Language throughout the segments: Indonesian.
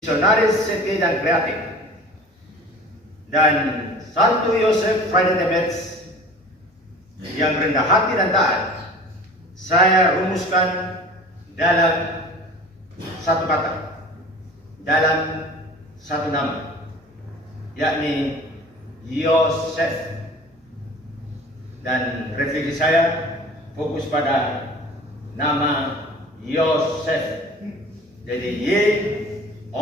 Misionaris seti dan kreatif, dan Santo Yosef Friday the Metz yang rendah hati dan taat, saya rumuskan dalam satu kata, dalam satu nama, yakni Yosef. Dan refleksi saya fokus pada nama Yosef. Jadi Y-O-S-E-F,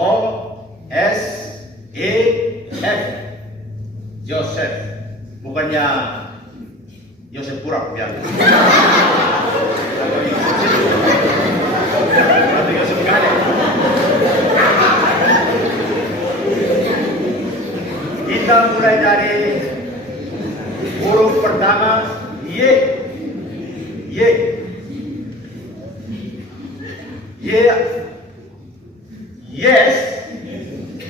Yosef, bukannya Yosef Pura biar. Atau Yosef Kale. Kita mulai dari huruf pertama Y. Yes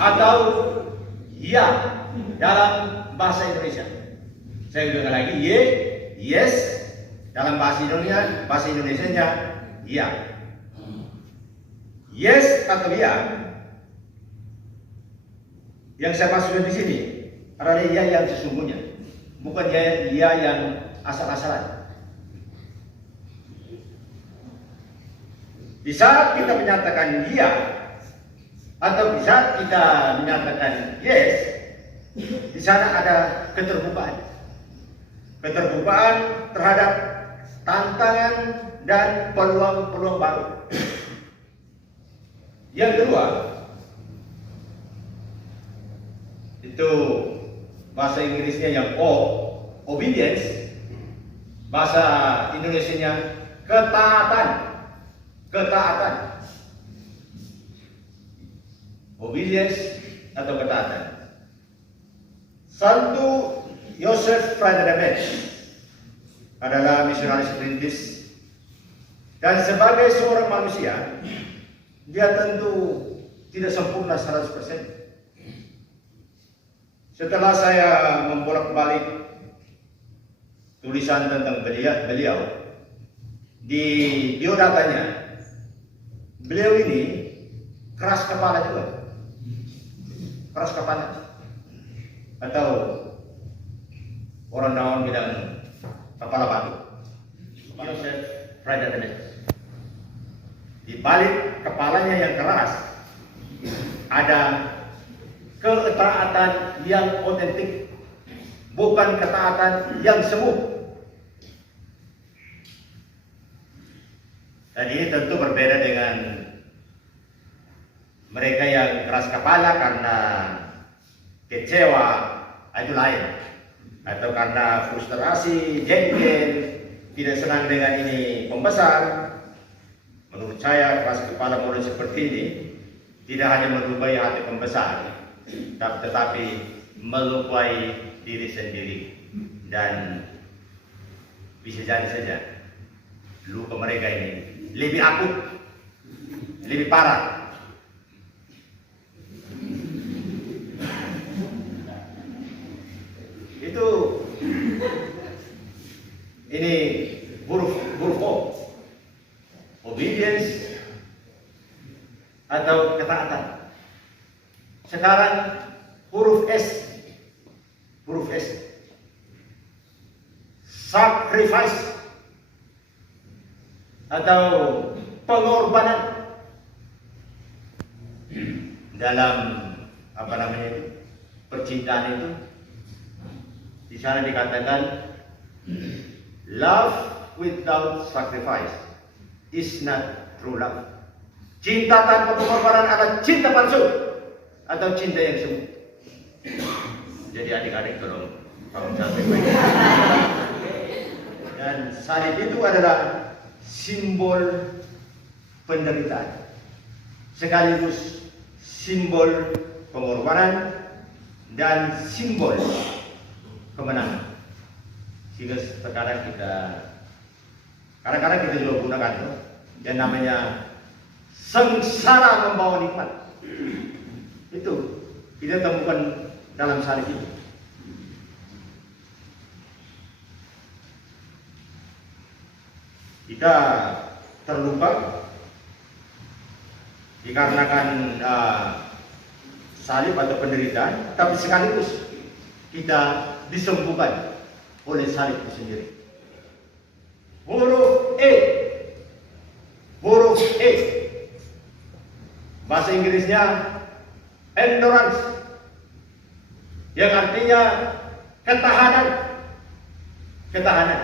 atau ya dalam bahasa Indonesia. Saya ulang lagi, yes dalam bahasa Indonesianya ya. Yes atau ya yang saya maksudkan di sini adalah ya yang sesungguhnya, bukan ya yang asal-asalan. Di saat kita menyatakan ya atau di saat kita menyatakan yes, di sana ada keterbukaan. Keterbukaan terhadap tantangan dan peluang-peluang baru. Yang kedua, itu bahasa Inggrisnya yang O, obedience. Bahasa Indonesianya ketaatan. Obedience atau ketaatan. Santo Yosef Friday the Metz adalah misionaris perintis, dan sebagai seorang manusia dia tentu tidak sempurna 100%. Setelah saya membolak-balik tulisan tentang beliau di biodatanya, beliau ini keras kepala juga. Keras kepala. Atau orang naon bilang kepala batu. Yosef Friday the Metz. Di balik kepalanya yang keras ada ketaatan yang otentik, bukan ketaatan yang semu. Dan ini tentu berbeda dengan mereka yang keras kepala karena kecewa, itu lain. Atau karena frustrasi, jengkel, tidak senang dengan ini pembesar. Menurut saya keras kepala model seperti ini tidak hanya melukai hati pembesar, tetapi melukai diri sendiri. Dan bisa jadi saja luka mereka ini lebih akut, lebih parah. Itu ini huruf O, obedience atau ketaatan. Sekarang huruf S, sacrifice atau pengorbanan. Dalam percintaan itu di sana dikatakan love without sacrifice is not true love. Cinta tanpa pengorbanan adalah cinta palsu atau cinta yang semu. Jadi adik-adik tolong sampai. Dan salib itu adalah simbol penderitaan, sekaligus simbol pengorbanan dan simbol kemenangan. Sehingga sekarang kadang-kadang kita juga gunakan yang namanya sengsara membawa nikmat. Itu kita temukan dalam salib itu. Kita terluka dikarenakan salib atau penderitaan, tapi sekaligus kita disembuhkan oleh salib itu sendiri. Huruf E. Huruf E. Bahasa Inggrisnya endurance, yang artinya ketahanan. Ketahanan.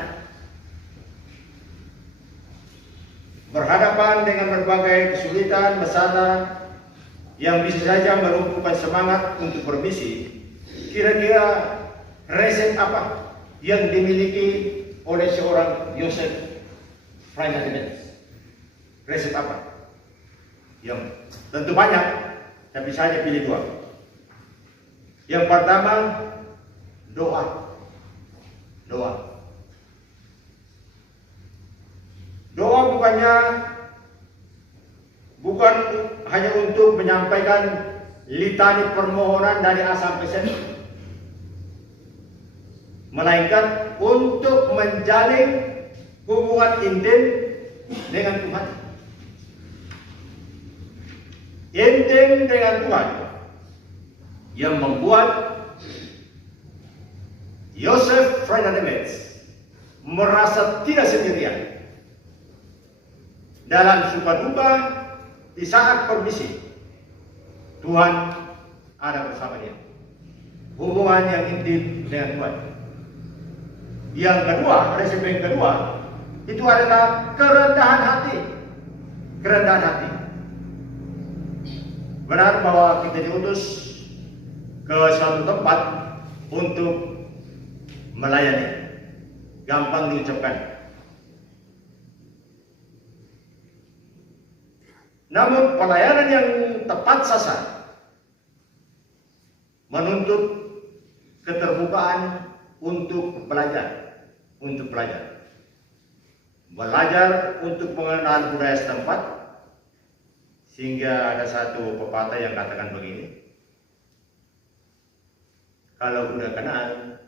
Berhadapan dengan berbagai kesulitan, masalah yang bisa saja melumpuhkan semangat untuk bermisi, kira-kira resep apa yang dimiliki oleh seorang Joseph Freinet? Resep apa? Yang tentu banyak, tapi saya pilih dua. Yang pertama, doa. Doa. Doa bukan hanya untuk menyampaikan litani permohonan dari A sampai Z, melainkan untuk menjalin hubungan intim dengan Tuhan. Intim dengan Tuhan yang membuat Joseph Freinet merasa tidak sendirian dalam suka duka. Di saat permisi, Tuhan ada bersama dia. Hubungan yang intim dengan Tuhan. Yang kedua, resep yang kedua, itu adalah kerendahan hati. Kerendahan hati. Benar bahwa kita diutus ke suatu tempat untuk melayani. Gampang diucapkan. Namun pelayanan yang tepat sasaran menuntut keterbukaan untuk belajar, belajar untuk mengenal budaya setempat, sehingga ada satu pepatah yang katakan begini: kalau udah kenal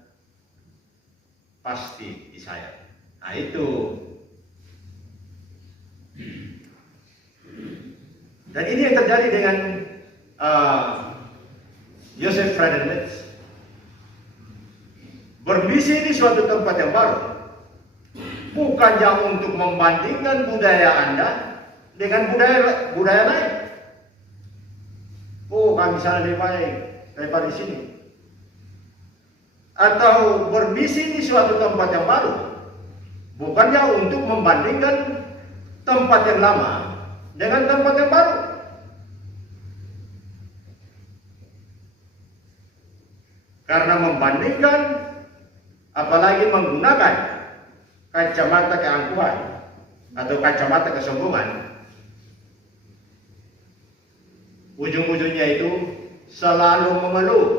pasti disayang. Nah itu. Dan ini yang terjadi dengan Joseph Freinet. Bermisi di suatu tempat yang baru, bukannya untuk membandingkan budaya Anda dengan budaya lain. Oh, kami sana lebih baik daripada di sini. Atau bermisi di suatu tempat yang baru, bukannya untuk membandingkan tempat yang lama dengan tempat yang baru. Karena membandingkan, apalagi menggunakan kacamata keangkuhan atau kacamata kesombongan, ujung-ujungnya itu selalu mengeluh,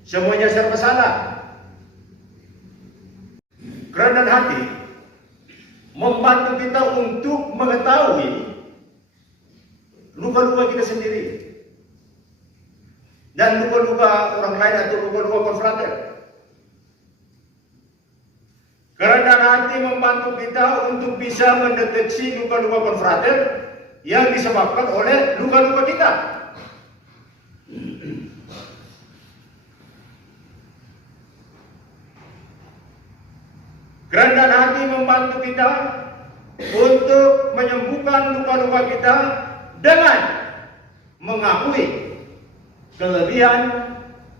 semuanya serba salah. Kerendahan hati membantu kita untuk mengetahui luka-luka kita sendiri dan luka-luka orang lain atau luka-luka konfrater. Kerendahan hati membantu kita untuk bisa mendeteksi luka-luka konfrater yang disebabkan oleh luka-luka kita. Kerendahan hati membantu kita untuk menyembuhkan luka-luka kita dengan mengakui kelebihan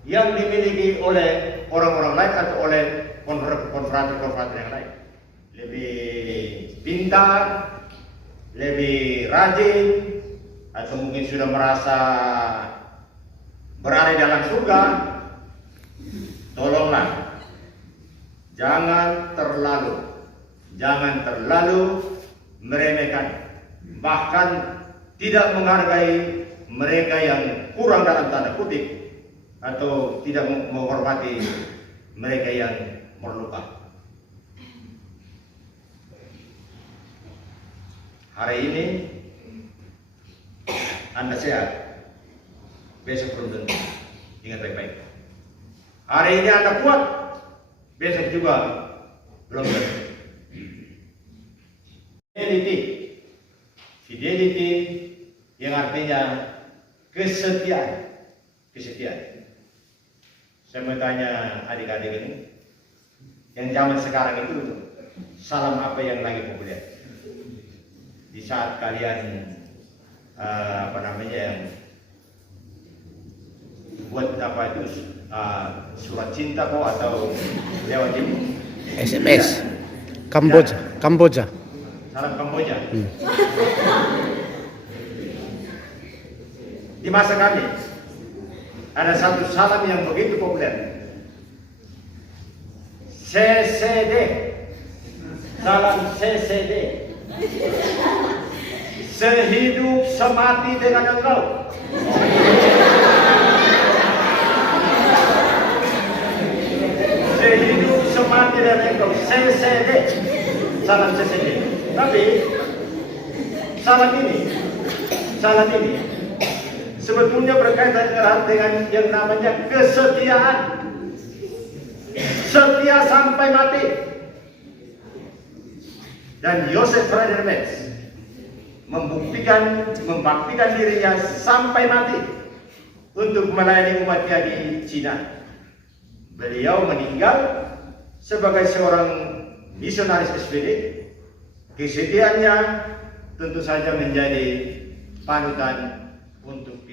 yang dimiliki oleh orang-orang lain atau oleh konfrater yang lain. Lebih pintar, lebih rajin, atau mungkin sudah merasa berada dalam surga. Tolonglah, jangan terlalu meremehkan, bahkan tidak menghargai mereka yang kurang dalam tanda kutip, atau tidak menghormati mereka yang terluka. Hari ini Anda sehat, besok belum tentu. Ingat baik-baik. Hari ini Anda kuat, besok juga belum tentu. Fidelity yang artinya kesetiaan. Kesetiaan. Saya mau tanya adik-adik ini, yang zaman sekarang itu salam apa yang lagi populer? Di saat kalian yang buat apa itu surat cinta kok atau lewat ini? SMS. Kamboja. Salam Kamboja. Di masa kami ada satu salam yang begitu populer. CCD. Salam CCD. Sehidup semati dengan engkau. Sehidup semati dengan engkau. CCD. Salam CCD. Tapi salam ini sebetulnya berkaitan erat dengan yang namanya kesetiaan. Setia sampai mati. Dan Joseph Rader Metz membaktikan dirinya sampai mati untuk melayani umatnya di Cina. Beliau meninggal sebagai seorang misionaris SPD. Kesetiaannya tentu saja menjadi panutan untuk